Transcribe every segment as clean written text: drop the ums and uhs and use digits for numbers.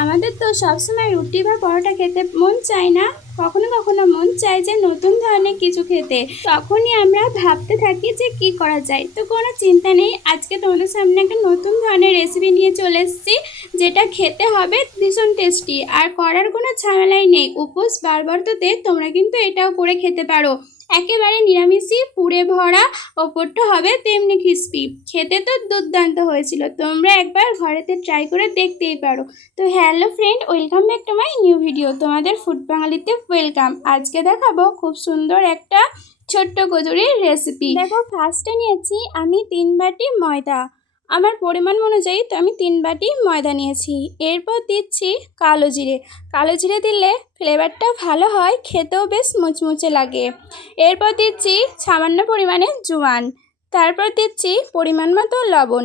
আমাদের তো সবসময় রুটি বা পরোটা খেতে মন চায় না, কখনো কখনো মন চায় যে নতুন ধরনের কিছু খেতে। তখনই আমরা ভাবতে থাকি যে কি করা যায়। তো কোনো চিন্তা নেই, আজকে তোমাদের সামনে একটা নতুন ধরনের রেসিপি নিয়ে চলে এসেছি, যেটা খেতে হবে ভীষণ টেস্টি আর করার কোনো ঝামেলাই নেই। উপোস বারবারতোতে তোমরা কিন্তু এটাও করে খেতে পারো। একেবারে নিরামিষই, পুরে ভরা, ওপরটা হবে তেমনি ক্রিস্পি। খেতে তো দুর্দান্ত হয়েছিল, তোমরা একবার ঘরেতে ট্রাই করে দেখতেই পারো। তো hello friend, welcome back to my new video. তোমাদের ফুড বাঙালিতে ওয়েলকাম। আজকে দেখাবো খুব সুন্দর একটা ছোট্ট কচুরির রেসিপি। দেখো, ফার্স্টে নিয়েছি আমি 3 বাটি ময়দা। আমার পরিমাণ অনুযায়ী তো আমি 3 বাটি ময়দা নিয়েছি। এরপর দিচ্ছি কালো জিরে। কালো জিরে দিলে ফ্লেভারটা ভালো হয়, খেতেও বেশ মুচমুচে লাগে। এরপর দিচ্ছি সামান্য পরিমাণে জোয়ান। তারপর দিচ্ছি পরিমাণ মতো লবণ।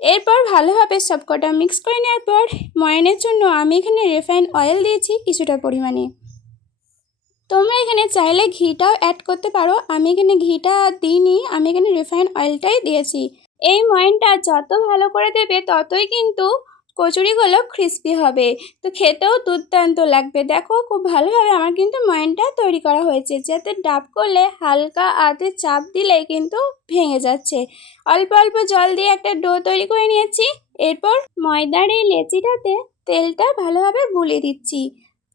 এরপর ভালোভাবে সবকটা মিক্স করে নেওয়ার পর ময়ানের জন্য আমি এখানে রিফাইন্ড অয়েল দিয়েছি কিছুটা পরিমাণে। তোমরা এখানে চাইলে ঘিটাও অ্যাড করতে পারো, আমি এখানে ঘিটা দিইনি, আমি এখানে রিফাইন্ড অয়েলটাই দিয়েছি। এই ময়ানটা যত ভালো করে দেবে ততই কিন্তু কচুরিগুলো ক্রিস্পি হবে, তো খেতেও দুর্দান্ত লাগবে। দেখো, খুব ভালোভাবে আমার কিন্তু ময়ানটা তৈরি করা হয়েছে, যাতে ডাব করলে হালকা হাতে চাপ দিলেই কিন্তু ভেঙে যাচ্ছে। অল্প অল্প জল দিয়ে একটা ডো তৈরি করে নিয়েছি। এরপর ময়দার এই লেচিটাতে তেলটা ভালোভাবে বুলিয়ে দিচ্ছি।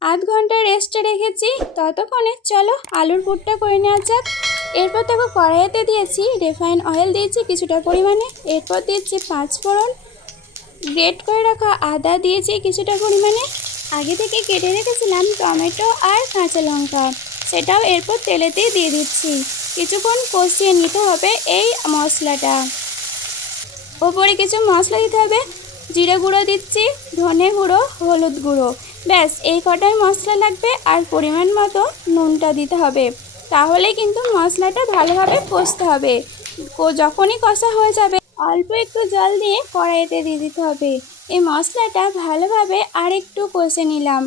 আধ ঘন্টা রেস্টে রেখেছি, ততক্ষণে চলো আলুর পুরটা করে নেওয়া যাক। এরপর দেখো, কড়াইতে দিয়েছি রিফাইন্ড অয়েল, দিয়েছি কিছুটা পরিমাণে। এরপর দিয়েছি 5 ফোড়ন, গ্রেট করে রাখা আদা দিয়েছি কিছুটা পরিমাণে। আগে থেকে কেটে রেখেছিলাম টমেটো আর কাঁচা লঙ্কা, সেটাও এরপর তেলেতেই দিয়ে দিচ্ছি। কিছুক্ষণ কষিয়ে নিতে হবে এই মশলাটা। ওপরে কিছু মশলা দিতে হবে, জিরে গুঁড়ো দিচ্ছি, ধনে গুঁড়ো, হলুদ গুঁড়ো, ব্যাস এই কটাই মশলা লাগবে। আর পরিমাণ মতো নুনটা দিতে হবে, তাহলে কিন্তু মশলাটা ভালোভাবে কষতে হবে। যখনই কষা হয়ে যাবে অল্প একটু জল দিয়ে কড়াইতে দিয়ে দিতে হবে। এই মশলাটা ভালোভাবে আর একটু কষে নিলাম।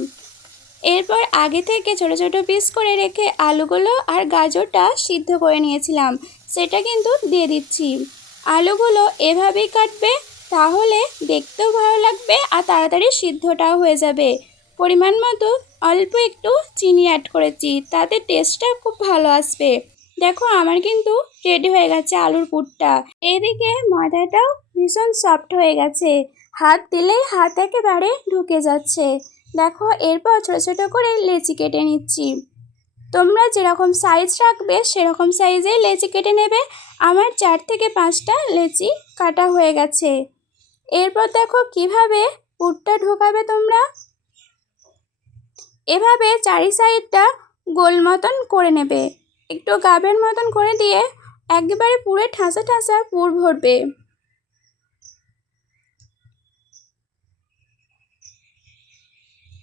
এরপর আগে থেকে ছোট ছোট পিস করে রেখে আলুগুলো আর গাজরটা সিদ্ধ করে নিয়েছিলাম, সেটা কিন্তু দিয়ে দিচ্ছি। আলুগুলো এভাবেই কাটবে, তাহলে দেখতেও ভালো লাগবে আর তাড়াতাড়ি সিদ্ধটাও হয়ে যাবে। পরিমাণ মতো অল্প একটু চিনি অ্যাড করেছি, তাতে টেস্টটা খুব ভালো আসবে। দেখো, আমার কিন্তু রেডি হয়ে গেছে আলুর পুরটা। এদিকে ময়দাটাও ভীষণ সফট হয়ে গেছে, হাত দিলেই হাত একেবারে ঢুকে যাচ্ছে। দেখো, এরপর ছোটো ছোটো করে লেচি কেটে নিচ্ছি। তোমরা যেরকম সাইজ রাখবে সেরকম সাইজেই লেচি কেটে নেবে। আমার 4 থেকে 5টা লেচি কাটা হয়ে গেছে। এরপর দেখো কিভাবে পুরটা ঢোকাবে তোমরা। এভাবে চারি সাইডটা গোল মতন করে নেবে, একটু গাবের মতন করে দিয়ে একেবারে পুরো ঠাসা ঠাসা পুর ভরবে।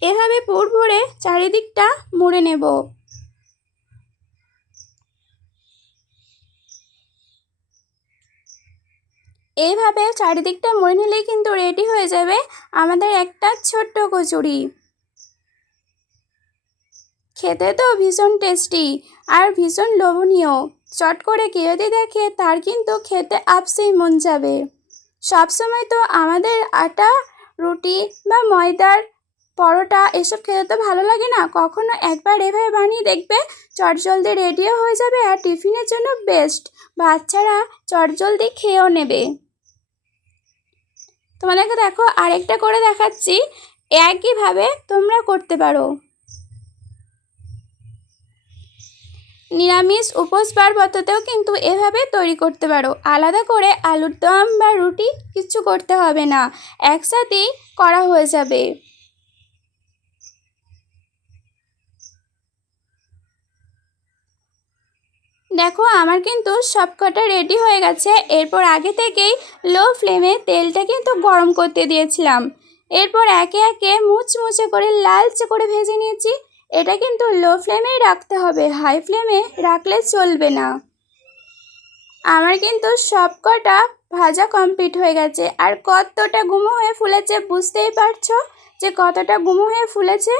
এভাবে পুর ভরে চারিদিকটা মুড়ে নেব। এইভাবে চারিদিকটা মুড়ে নিলেই কিন্তু রেডি হয়ে যাবে আমাদের একটা ছোট্ট কচুরি। খেতে তো ভীষণ টেস্টি আর ভীষণ লোভনীয়। চট করে কেউ যদি দেখে তার কিন্তু খেতে আপসেই মন যাবে। সবসময় তো আমাদের আটা রুটি বা ময়দার পরোটা এসব খেতে তো ভালো লাগে না, কখনো একবার এভাবে বানিয়ে দেখবে, চটজলদি রেডিও হয়ে যাবে আর টিফিনের জন্য বেস্ট। বাচ্চারা চটজলদি খেয়েও নেবে। তোমাদেরকে দেখো আরেকটা করে দেখাচ্ছি, একইভাবে তোমরা করতে পারো। নিরামিষ উপোস বারবতেও কিন্তু এভাবে তৈরি করতে পারো, আলাদা করে আলুর দম বা রুটি কিছু করতে হবে না, একসাথেই করা হয়ে যাবে। দেখো, আমার কিন্তু সবকটা রেডি হয়ে গেছে। এরপর আগে থেকেই লো ফ্লেমে তেলটা কিন্তু গরম করতে দিয়েছিলাম। এরপর একে একে মুচমুচে করে লালচে করে ভেজে নিয়েছি। এটা কিন্তু লো ফ্লেমেই রাখতে হবে, হাই ফ্লেমে রাখলে চলবে না। আমার কিন্তু সবকটা ভাজা কমপ্লিট হয়ে গেছে। আর কতটা গুমো হয়ে ফুলেছে বুঝতেই পারছো যে কতটা গুমো হয়ে ফুলেছে।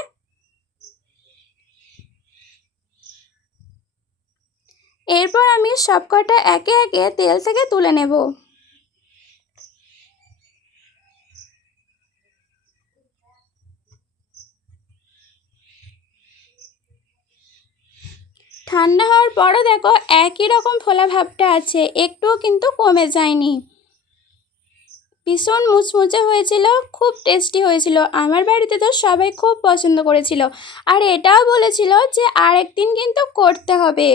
এরপর আমি সবকটা একে একে তেল থেকে তুলে নেব। ঠান্ডা হওয়ার পরও দেখো একই রকম ফোলা ভাবটা আছে, একটুও কিন্তু কমে যায়নি। ভীষণ মুচমুচে হয়েছিল, খুব টেস্টি হয়েছিল। আমার বাড়িতে তো সবাই খুব পছন্দ করেছিল, আর এটাও বলেছিল যে আরেকদিন কিন্তু করতে হবে,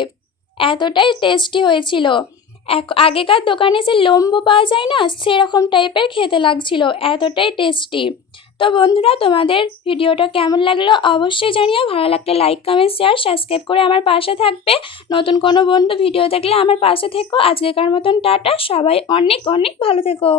এতটাই টেস্টি হয়েছিল। আগেকার দোকানে যে লম্বু পাওয়া যায় না, সেরকম টাইপের খেতে লাগছিল, এতটাই টেস্টি। তো বন্ধুরা, তোমাদের ভিডিওটা কেমন লাগলো অবশ্যই জানিও। ভালো লাগলে লাইক, কমেন্ট, শেয়ার, সাবস্ক্রাইব করে আমার পাশে থাকবে। নতুন কোনো বন্ধু ভিডিও দেখলে আমার পাশে থেকো। আজকেকার মতন টাটা, সবাই অনেক অনেক ভালো থেকো।